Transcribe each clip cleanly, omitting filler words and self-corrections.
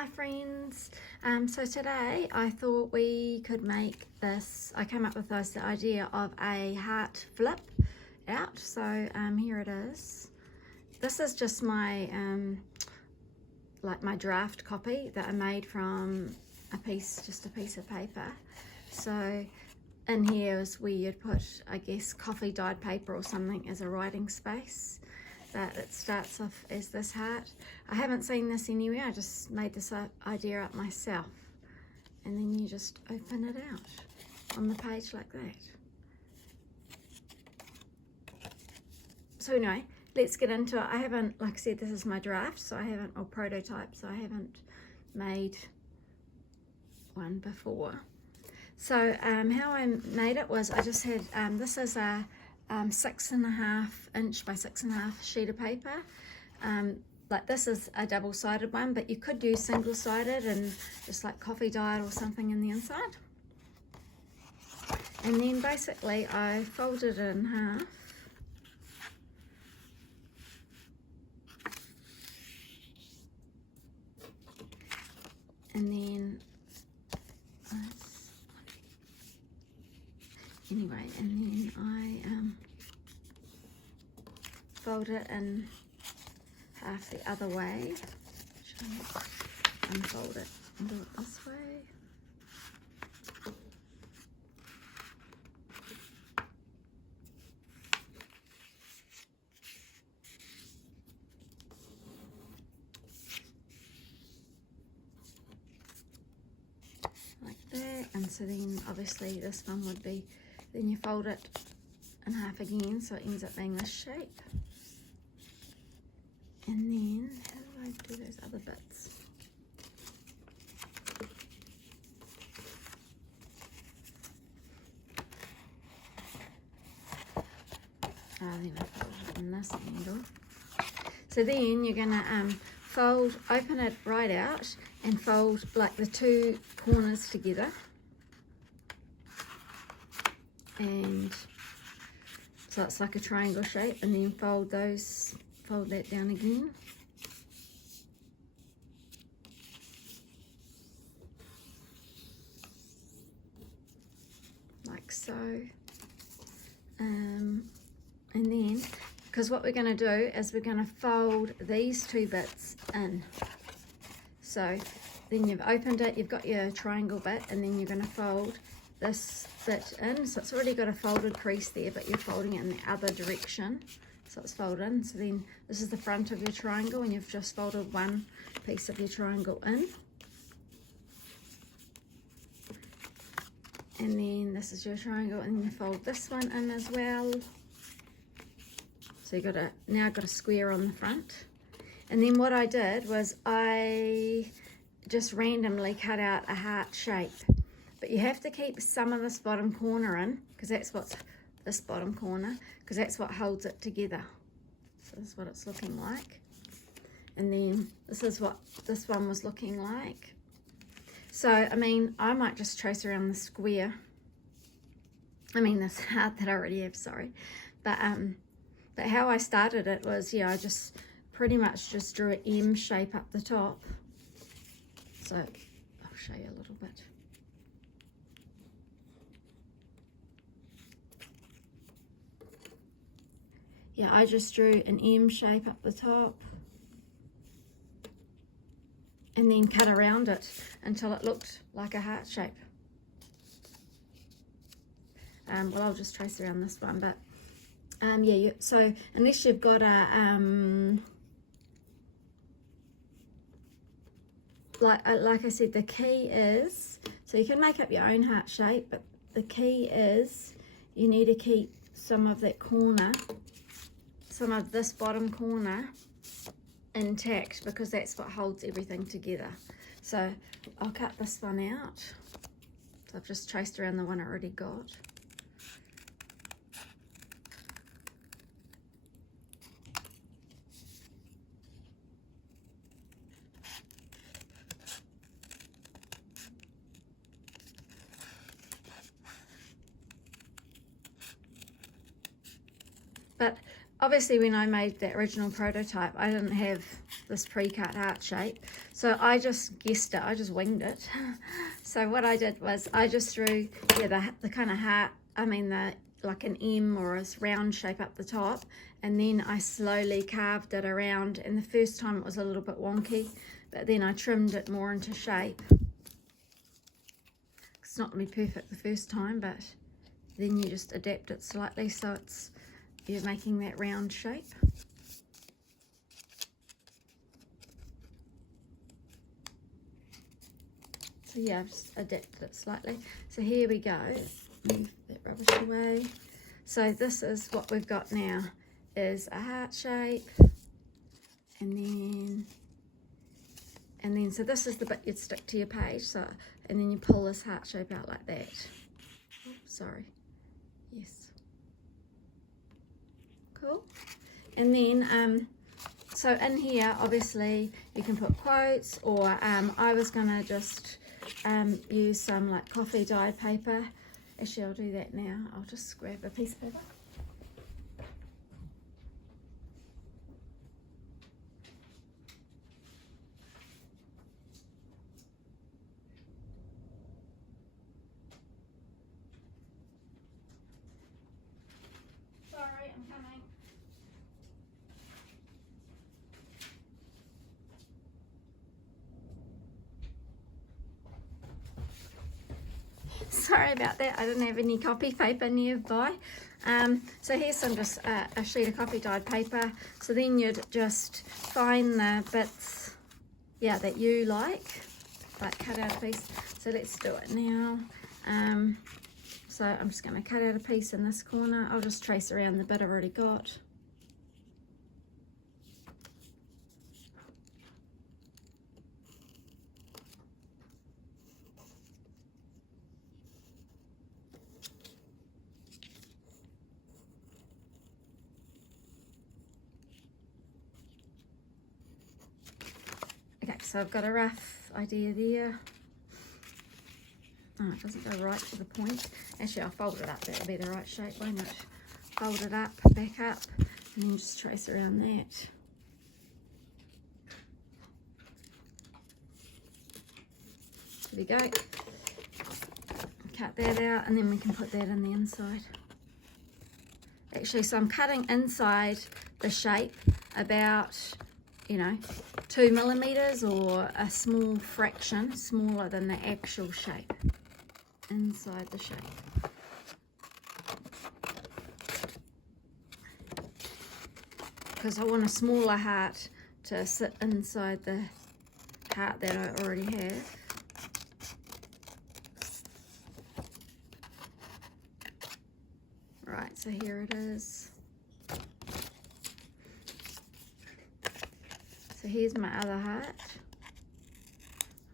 Hi friends, so today I thought we could make this. I came up with this idea of a heart flip out. So here it is. This is just my like my draft copy that I made from just a piece of paper. So in here is where you'd put, I guess, coffee dyed paper or something as a writing space. But it starts off as this heart. I haven't seen this anywhere, I just made this idea up myself. And then you just open it out on the page like that. So anyway, let's get into it. I haven't, like I said, this is my draft, so I haven't, or prototype, so I haven't made one before. So how I made it was I just had, this is a 6.5 inch by 6.5 sheet of paper. Like this is a double-sided one, but you could use single-sided and just like coffee dyed or something in the inside. And then basically I folded it in half. And then anyway, and then I fold it in half the other way. Unfold it and do it this way. Like that. And so then obviously this one would be, then you fold it in half again so it ends up being this shape. And then, how do I do those other bits? Then I fold it in this angle. So then you're gonna open it right out and fold like the two corners together. And so it's like a triangle shape, and then fold that down again. Like so. And then, because what we're going to do is we're going to fold these two bits in. So then you've opened it, you've got your triangle bit, and then you're going to fold this bit in. So it's already got a folded crease there, but you're folding it in the other direction. So it's folded in. So then this is the front of your triangle, and you've just folded one piece of your triangle in. And then this is your triangle, and then you fold this one in as well. So you've now got a square on the front. And then what I did was I just randomly cut out a heart shape. But you have to keep some of this bottom corner in, because that's what's this bottom corner, because that's what holds it together. So this is what it's looking like. And then this is what this one was looking like. So, I mean, I might just trace around the square. I mean, this heart that I already have, sorry. But how I started it was, yeah, I just pretty much just drew an M shape up the top. So, I'll show you a little bit. Yeah, I just drew an M shape up the top. And then cut around it until it looked like a heart shape. Well, I'll just trace around this one, but yeah, so unless you've got a, like I said, the key is, so you can make up your own heart shape, but the key is you need to keep some of that corner, some of this bottom corner intact, because that's what holds everything together. So I'll cut this one out. So I've just traced around the one I already got. But obviously when I made that original prototype, I didn't have this pre-cut heart shape. So I just guessed it, I just winged it. So what I did was I just drew, yeah, the kind of heart, like an M or a round shape up the top, and then I slowly carved it around, and the first time it was a little bit wonky, but then I trimmed it more into shape. It's not going to be perfect the first time, but then you just adapt it slightly so you're making that round shape. So yeah, I've just adapted it slightly. So here we go. Move that rubbish away. So this is what we've got now, is a heart shape, and then so this is the bit you'd stick to your page. So, and then you pull this heart shape out like that. Oops, sorry. Yes. Cool. And then so in here, obviously you can put quotes, or I was gonna just use some like coffee dyed paper. Actually, I'll do that now. I'll just grab a piece of paper. Sorry, I'm coming. Sorry about that, I didn't have any copy paper nearby. So here's some just a sheet of coffee dyed paper. So then you'd just find the bits, yeah, that you like cut out a piece. So let's do it now. So I'm just going to cut out a piece in this corner. I'll just trace around the bit I've already got. Okay, so I've got a rough idea there. Oh, it doesn't go right to the point. Actually, I'll fold it up. That'll be the right shape, won't it? Fold it up, back up, and then just trace around that. There we go. Cut that out, and then we can put that in the inside. Actually, so I'm cutting inside the shape about, 2 millimeters, or a small fraction smaller than the actual shape inside the shape. Because I want a smaller heart to sit inside the heart that I already have. Right, so here it is. So here's my other heart.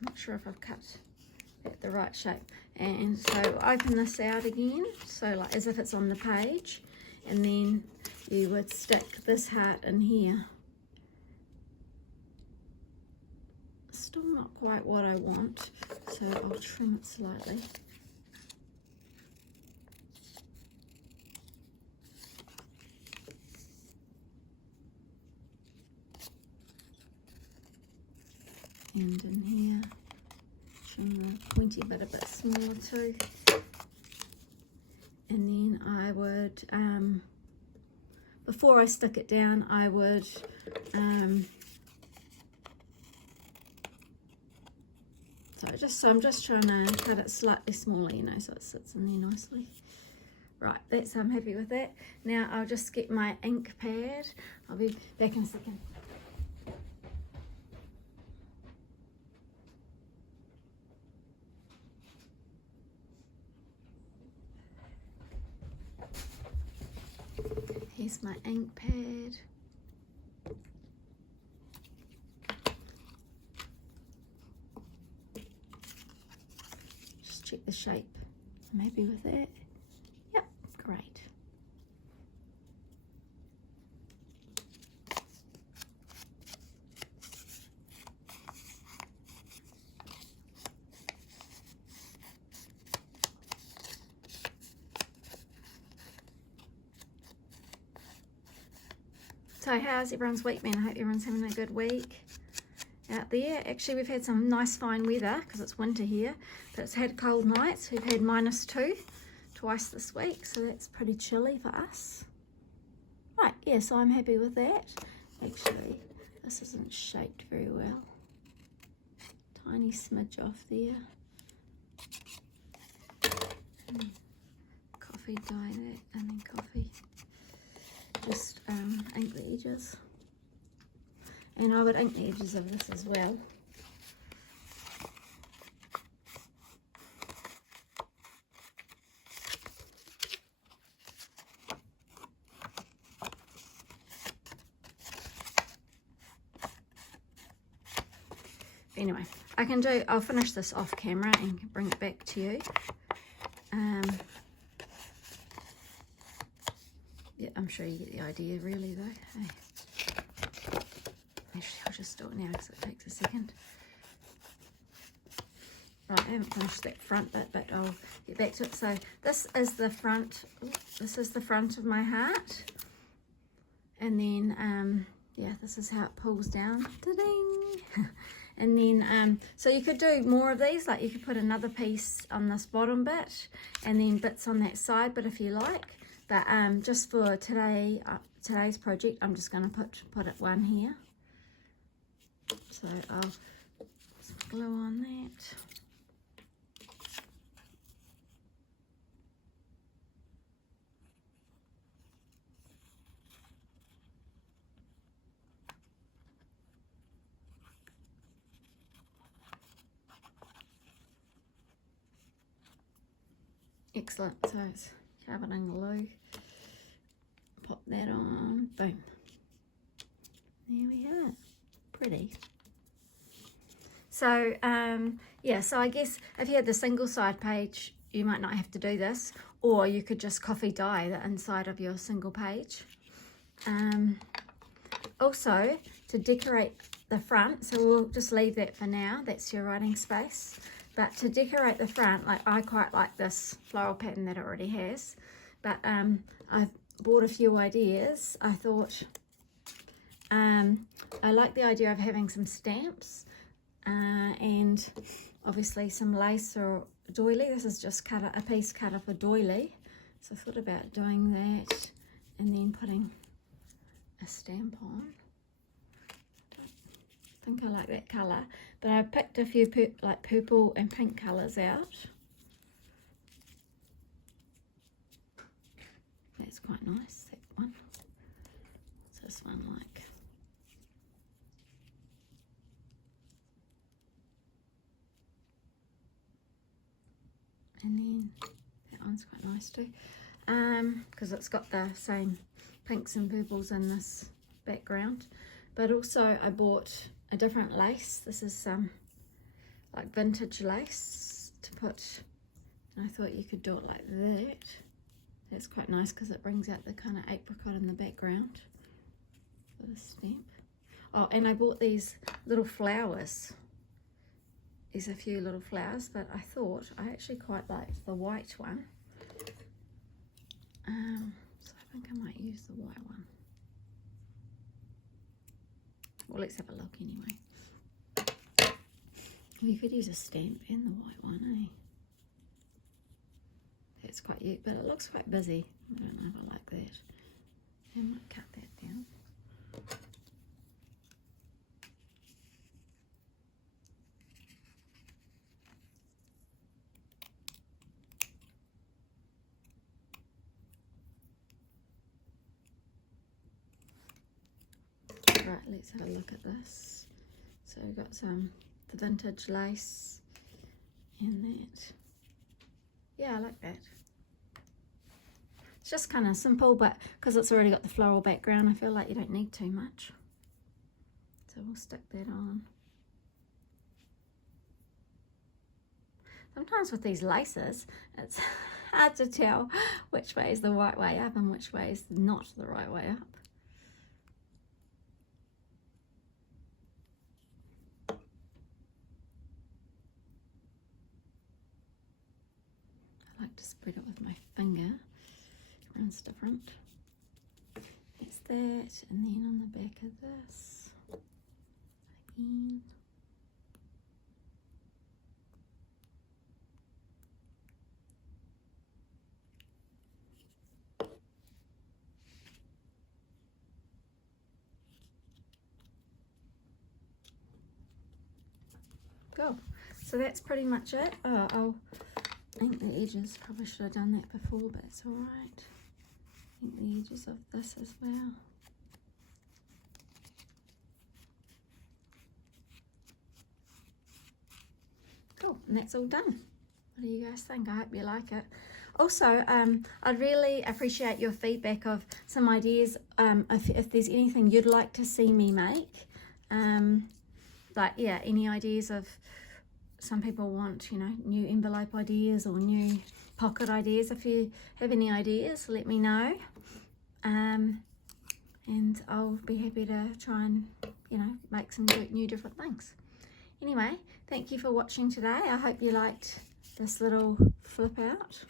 I'm not sure if I've cut it the right shape. And so open this out again, so like as if it's on the page, and then you would stick this heart in here. Still not quite what I want, so I'll trim it slightly. And in here, trim the pointy bit a bit smaller too. And then I would, before I stick it down, I would so I'm just trying to cut it slightly smaller, so it sits in there nicely. Right, I'm happy with that. Now I'll just get my ink pad. I'll be back in a second. Here's my ink pad. Just check the shape. I'm happy with that. Yep, great. So how's everyone's week been? I hope everyone's having a good week out there. Actually, we've had some nice fine weather because it's winter here, but it's had cold nights. We've had -2 twice this week, so that's pretty chilly for us. Right, yeah, so I'm happy with that. Actually, this isn't shaped very well. Tiny smidge off there. Coffee dye that, and then coffee. Just ink the edges. And I would ink the edges of this as well. Anyway, I'll finish this off camera and bring it back to you. Yeah, I'm sure you get the idea really though. Hey. Actually, I'll just do it now because it takes a second. Right, I haven't finished that front bit, but I'll get back to it. So this is the front. This is the front of my heart. And then, yeah, this is how it pulls down. Ta-ding! And then, so you could do more of these, like you could put another piece on this bottom bit and then bits on that side, but if you like. But just for today's project, I'm just going to put it one here. So I'll glue on that. Excellent, so it's carbon and glue. Pop that on, boom. There we have it, pretty. So, yeah, so I guess if you had the single side page, you might not have to do this, or you could just coffee dye the inside of your single page. Also, to decorate the front, so we'll just leave that for now, that's your writing space. But to decorate the front, like I quite like this floral pattern that it already has. But I've bought a few ideas. I thought I like the idea of having some stamps and obviously some lace or doily. This is just a piece cut off a doily. So I thought about doing that and then putting a stamp on. I think I like that colour, but I picked a few like purple and pink colours out. That's quite nice, that one. What's this one like? And then that one's quite nice too, because it's got the same pinks and purples in this background. But also I bought a different lace. This is some like vintage lace to put, and I thought you could do it like that. That's quite nice because it brings out the kind of apricot in the background for the stamp. Oh, and I bought these little flowers. There's a few little flowers, but I thought I actually quite liked the white one. So I think I might use the white one. Well, let's have a look anyway. We could use a stamp in the white one, eh? That's quite cute, but it looks quite busy. I don't know if I like that. I might cut that down. Right, let's have a look at this. So we've got the vintage lace in that. Yeah, I like that. It's just kind of simple, but because it's already got the floral background, I feel like you don't need too much. So we'll stick that on. Sometimes with these laces, it's hard to tell which way is the right way up and which way is not the right way up. I like to spread it with my finger. Everyone's different. That's that, and then on the back of this again. Cool. So that's pretty much it. Oh, I think the edges, probably should have done that before, but it's alright. I think the edges of this as well. Cool, and that's all done. What do you guys think? I hope you like it. Also, I'd really appreciate your feedback of some ideas, if there's anything you'd like to see me make. Like, yeah, any ideas of, some people want, you know, new envelope ideas or new pocket ideas. If you have any ideas, let me know. And I'll be happy to try and, you know, make some new different things. Anyway, thank you for watching today. I hope you liked this little flip out.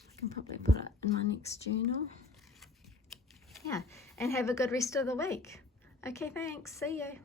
I can probably put it in my next journal. Yeah, and have a good rest of the week. Okay, thanks. See you.